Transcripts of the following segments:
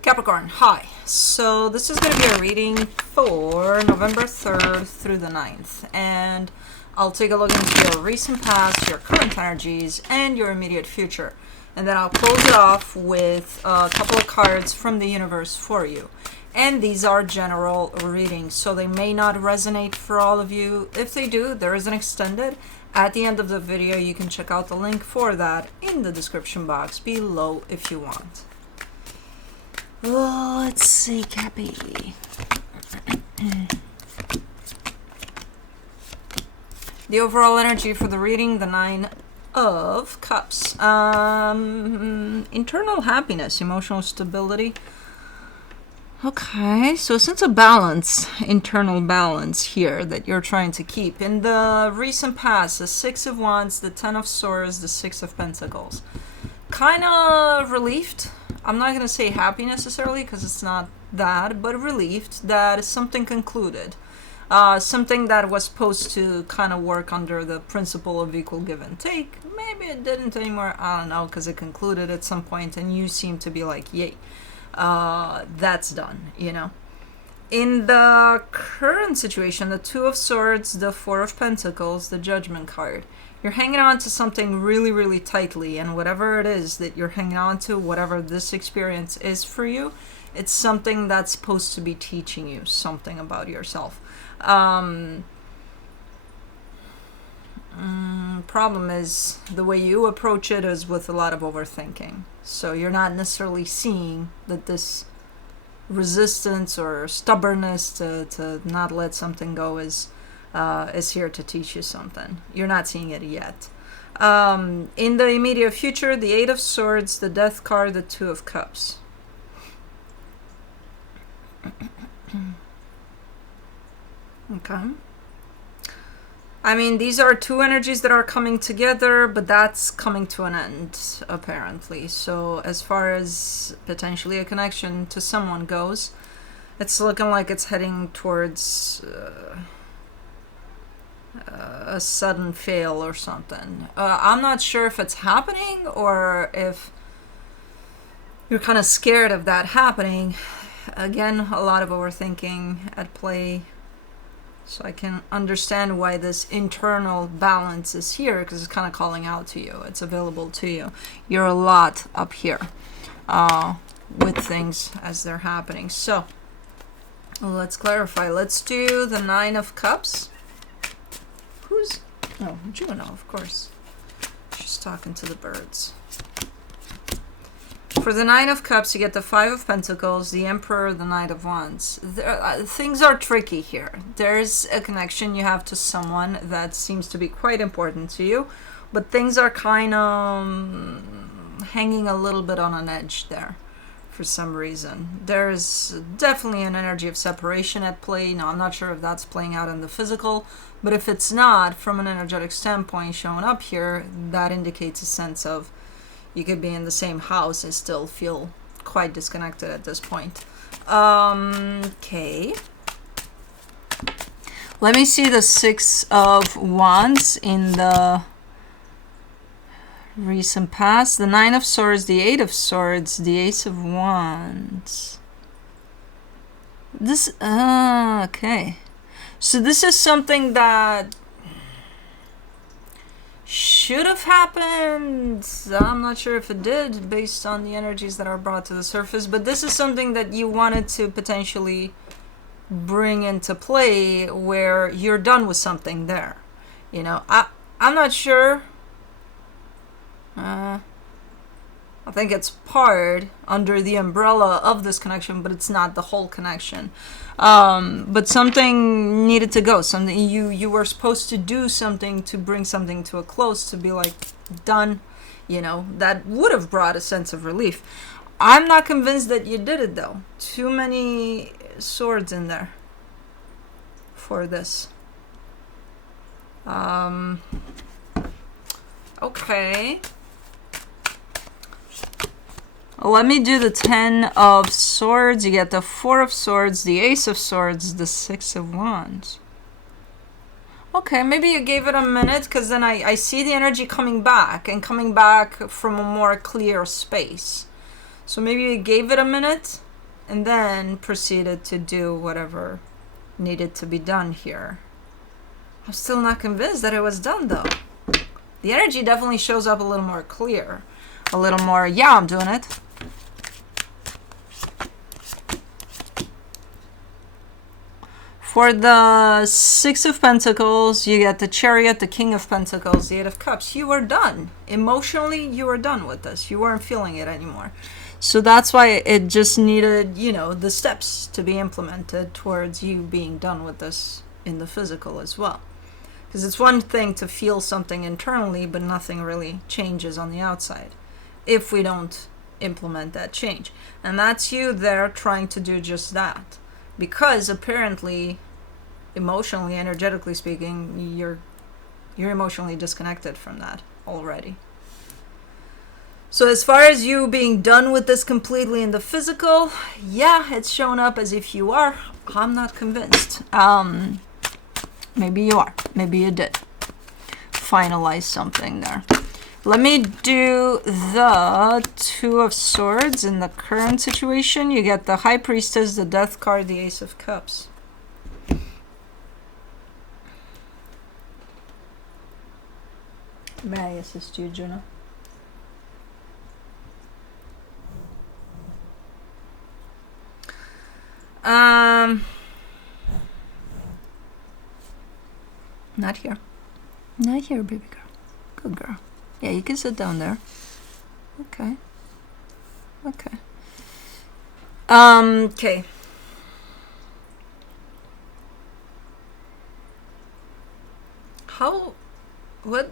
Capricorn, hi. So this is going to be a reading for November 3rd through the 9th. And I'll take a look into your recent past, your current energies, and your immediate future. And then I'll close it off with a couple of cards from the universe for you. And these are general readings, so they may not resonate for all of you. If they do, there is an extended. At the end of the video, you can check out the link for that in the description box below if you want. Well, let's see, Cappy. The overall energy for the reading, the 9 of Cups. Internal happiness, emotional stability. Okay, so a sense of balance, internal balance here that you're trying to keep. In the recent past, the 6 of Wands, the 10 of Swords, the 6 of Pentacles. Kind of relieved. I'm not going to say happy necessarily because it's not that, but relieved that something concluded. Something that was supposed to kind of work under the principle of equal give and take. Maybe it didn't anymore. I don't know, because it concluded at some point and you seem to be like, yay. That's done, you know. In the current situation, the 2 of Swords, the 4 of Pentacles, the Judgment card, you're hanging on to something really, really tightly, and whatever it is that you're hanging on to, whatever this experience is for you, it's something that's supposed to be teaching you something about yourself. Problem is the way you approach it is with a lot of overthinking. So you're not necessarily seeing that this resistance or stubbornness to not let something go is here to teach you something. You're not seeing it yet. In the immediate future, the 8 of Swords, the Death card, the 2 of Cups. Okay. I mean, these are two energies that are coming together, but that's coming to an end, apparently. So as far as potentially a connection to someone goes, it's looking like it's heading towards a sudden fail or something. I'm not sure if it's happening or if you're kind of scared of that happening. Again, a lot of overthinking at play. So I can understand why this internal balance is here, because it's kind of calling out to you. It's available to you. You're a lot up here with things as they're happening. So let's clarify. Let's do the 9 of Cups. Who's... Oh, Juno, of course. She's talking to the birds. For the 9 of Cups, you get the 5 of Pentacles, the Emperor, the Knight of Wands. Things are tricky here. There's a connection you have to someone that seems to be quite important to you, but things are kind of hanging a little bit on an edge there for some reason. There's definitely an energy of separation at play. Now, I'm not sure if that's playing out in the physical, but if it's not, from an energetic standpoint showing up here, that indicates a sense of you could be in the same house and still feel quite disconnected at this point. Okay. Let me see the 6 of Wands in the recent past. The 9 of Swords, the 8 of Swords, the Ace of Wands. This, okay. So this is something that should have happened. I'm not sure if it did based on the energies that are brought to the surface, but this is something that you wanted to potentially bring into play where you're done with something there. You know, I'm not sure. I think it's part under the umbrella of this connection, but it's not the whole connection. But something needed to go. Something you were supposed to do something to bring something to a close, to be like done. You know, that would have brought a sense of relief. I'm not convinced that you did it though. Too many swords in there for this. Okay. Let me do the 10 of Swords. You get the 4 of Swords, the Ace of Swords, the 6 of Wands. Okay, maybe you gave it a minute, because then I see the energy coming back, and coming back from a more clear space. So maybe you gave it a minute, and then proceeded to do whatever needed to be done here. I'm still not convinced that it was done, though. The energy definitely shows up a little more clear. A little more, yeah, I'm doing it. For the Six of Pentacles, you get the Chariot, the King of Pentacles, the Eight of Cups. You were done. Emotionally, you were done with this. You weren't feeling it anymore. So that's why it just needed, you know, the steps to be implemented towards you being done with this in the physical as well. Because it's one thing to feel something internally, but nothing really changes on the outside if we don't implement that change. And that's you there trying to do just that. Because apparently, emotionally, energetically speaking, you're emotionally disconnected from that already. So as far as you being done with this completely in the physical, yeah, it's shown up as if you are. I'm not convinced. Maybe you are. Maybe you did finalize something there. Let me do the Two of Swords in the current situation. You get the High Priestess, the Death card, the Ace of Cups. May I assist you, Juno? Not here. Not here, baby girl. Good girl. Yeah, you can sit down there. Okay. Okay. Okay. What?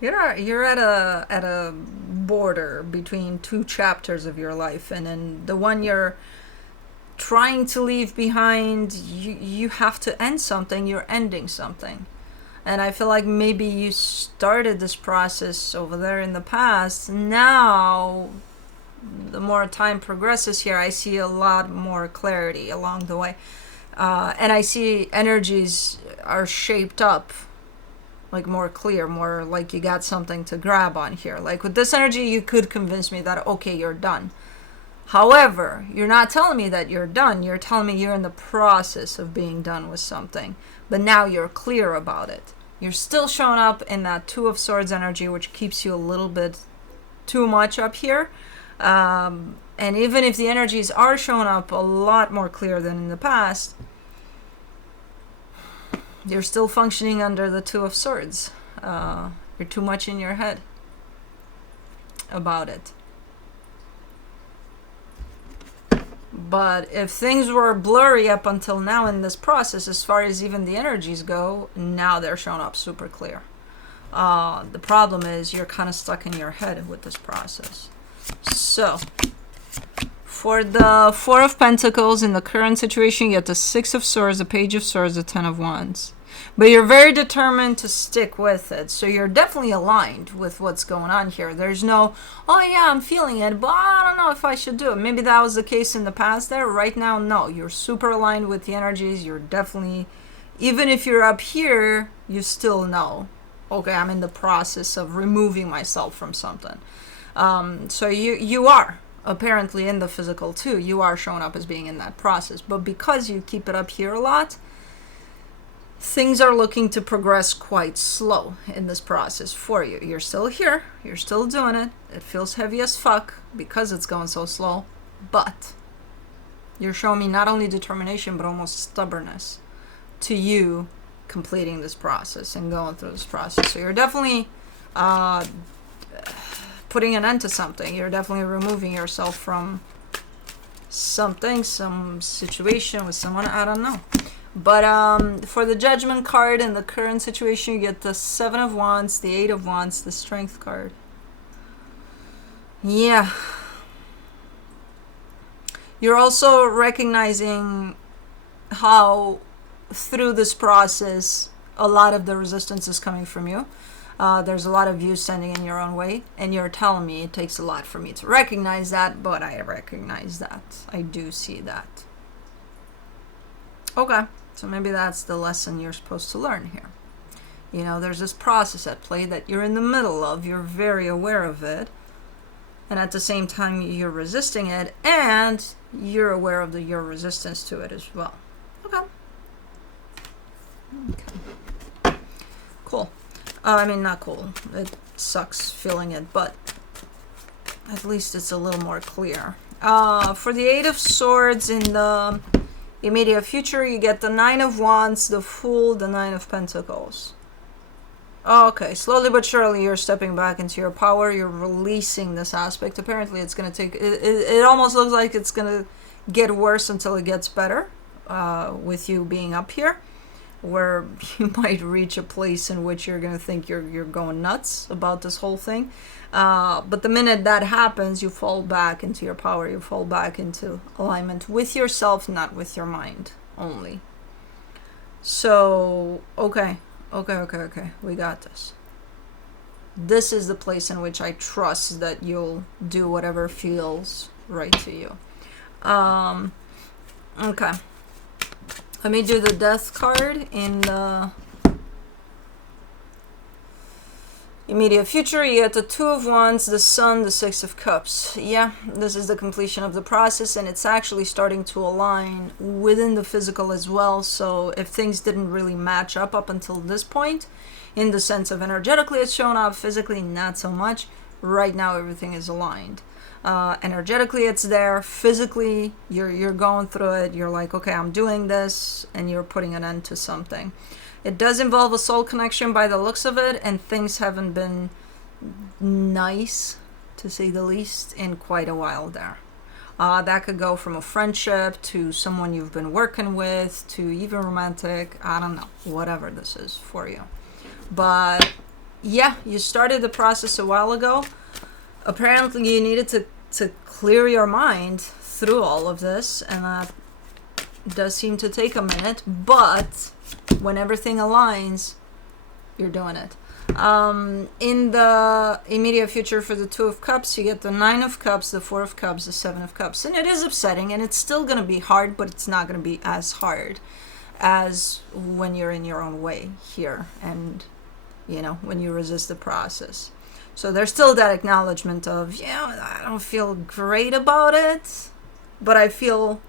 You're at a border between two chapters of your life, and then the one you're trying to leave behind, you have to end something. You're ending something. And I feel like maybe you started this process over there in the past. Now, the more time progresses here, I see a lot more clarity along the way. And I see energies are shaped up, like more clear, more like you got something to grab on here. Like with this energy, you could convince me that, okay, you're done. However, you're not telling me that you're done. You're telling me you're in the process of being done with something. But now you're clear about it. You're still showing up in that Two of Swords energy, which keeps you a little bit too much up here. And even if the energies are showing up a lot more clear than in the past, you're still functioning under the Two of Swords. You're too much in your head about it. But if things were blurry up until now in this process, as far as even the energies go, now they're showing up super clear. The problem is you're kind of stuck in your head with this process. So, for the Four of Pentacles in the current situation, you get the Six of Swords, the Page of Swords, the Ten of Wands. But you're very determined to stick with it. So you're definitely aligned with what's going on here. There's no, oh yeah, I'm feeling it, but I don't know if I should do it. Maybe that was the case in the past there. Right now, no. You're super aligned with the energies. You're definitely, even if you're up here, you still know, okay, I'm in the process of removing myself from something. So you are apparently in the physical too. You are showing up as being in that process. But because you keep it up here a lot, things are looking to progress quite slow in this process for you. You're still here. You're still doing it. It feels heavy as fuck because it's going so slow. But you're showing me not only determination, but almost stubbornness to you completing this process and going through this process. So you're definitely putting an end to something. You're definitely removing yourself from something, some situation with someone. I don't know. But for the Judgment card in the current situation, you get the Seven of Wands, the Eight of Wands, the Strength card. Yeah. You're also recognizing how through this process, a lot of the resistance is coming from you. There's a lot of you standing in your own way, and you're telling me it takes a lot for me to recognize that, but I recognize that. I do see that. Okay. So maybe that's the lesson you're supposed to learn here. You know, there's this process at play that you're in the middle of. You're very aware of it. and at the same time you're resisting it, and you're aware of your resistance to it as well. Okay. Cool. I mean, not cool. It sucks feeling it, but at least it's a little more clear. For the Eight of Swords in the immediate future, you get the Nine of Wands, the Fool, the Nine of Pentacles. Okay, slowly but surely you're stepping back into your power. You're releasing this aspect. Apparently it's going to take... It almost looks like it's going to get worse until it gets better with you being up here, where you might reach a place in which you're going to think you're going nuts about this whole thing. But the minute that happens, you fall back into your power. You fall back into alignment with yourself, not with your mind only. So, okay. We got this. This is the place in which I trust that you'll do whatever feels right to you. Okay. Let me do the Death card in the immediate future. You get the Two of Wands, the Sun, the Six of Cups. Yeah, this is the completion of the process, and it's actually starting to align within the physical as well. So if things didn't really match up until this point, in the sense of energetically it's shown up, physically not so much, right now everything is aligned. Energetically it's there, physically you're going through it, you're like, okay, I'm doing this, and you're putting an end to something. It does involve a soul connection by the looks of it, and things haven't been nice, to say the least, in quite a while there. That could go from a friendship to someone you've been working with to even romantic, I don't know, whatever this is for you. But yeah, you started the process a while ago. Apparently you needed to clear your mind through all of this, and that does seem to take a minute, but when everything aligns, you're doing it. In the immediate future for the Two of Cups, you get the Nine of Cups, the Four of Cups, the Seven of Cups. And it is upsetting, and it's still going to be hard, but it's not going to be as hard as when you're in your own way here, and, you know, when you resist the process. So there's still that acknowledgement of, yeah, I don't feel great about it, but I feel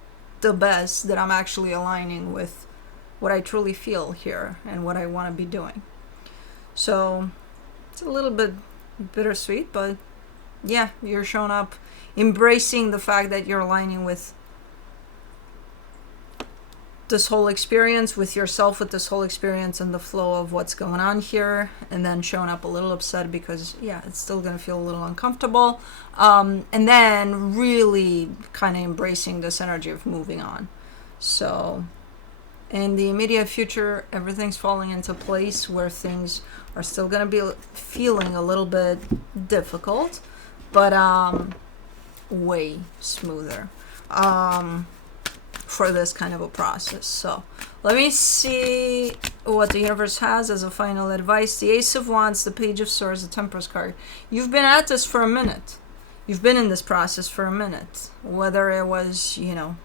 the best that I'm actually aligning with what I truly feel here and what I want to be doing. So it's a little bit bittersweet, but yeah, you're showing up, embracing the fact that you're aligning with this whole experience, with yourself, with this whole experience and the flow of what's going on here, and then showing up a little upset because, yeah, it's still going to feel a little uncomfortable. And then really kind of embracing this energy of moving on. So in the immediate future, everything's falling into place where things are still going to be feeling a little bit difficult, but way smoother for this kind of a process. So let me see what the universe has as a final advice. The Ace of Wands, the Page of Swords, the Temperance card. You've been at this for a minute. You've been in this process for a minute. Whether it was, you know,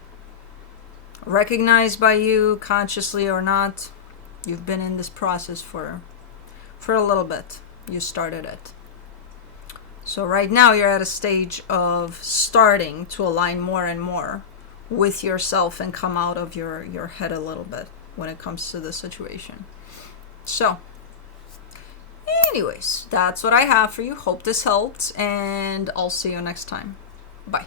recognized by you consciously or not, you've been in this process for a little bit. You started it. So right now you're at a stage of starting to align more and more with yourself and come out of your head a little bit when it comes to the situation. So anyways, that's what I have for you. Hope this helped, and I'll see you next time. Bye.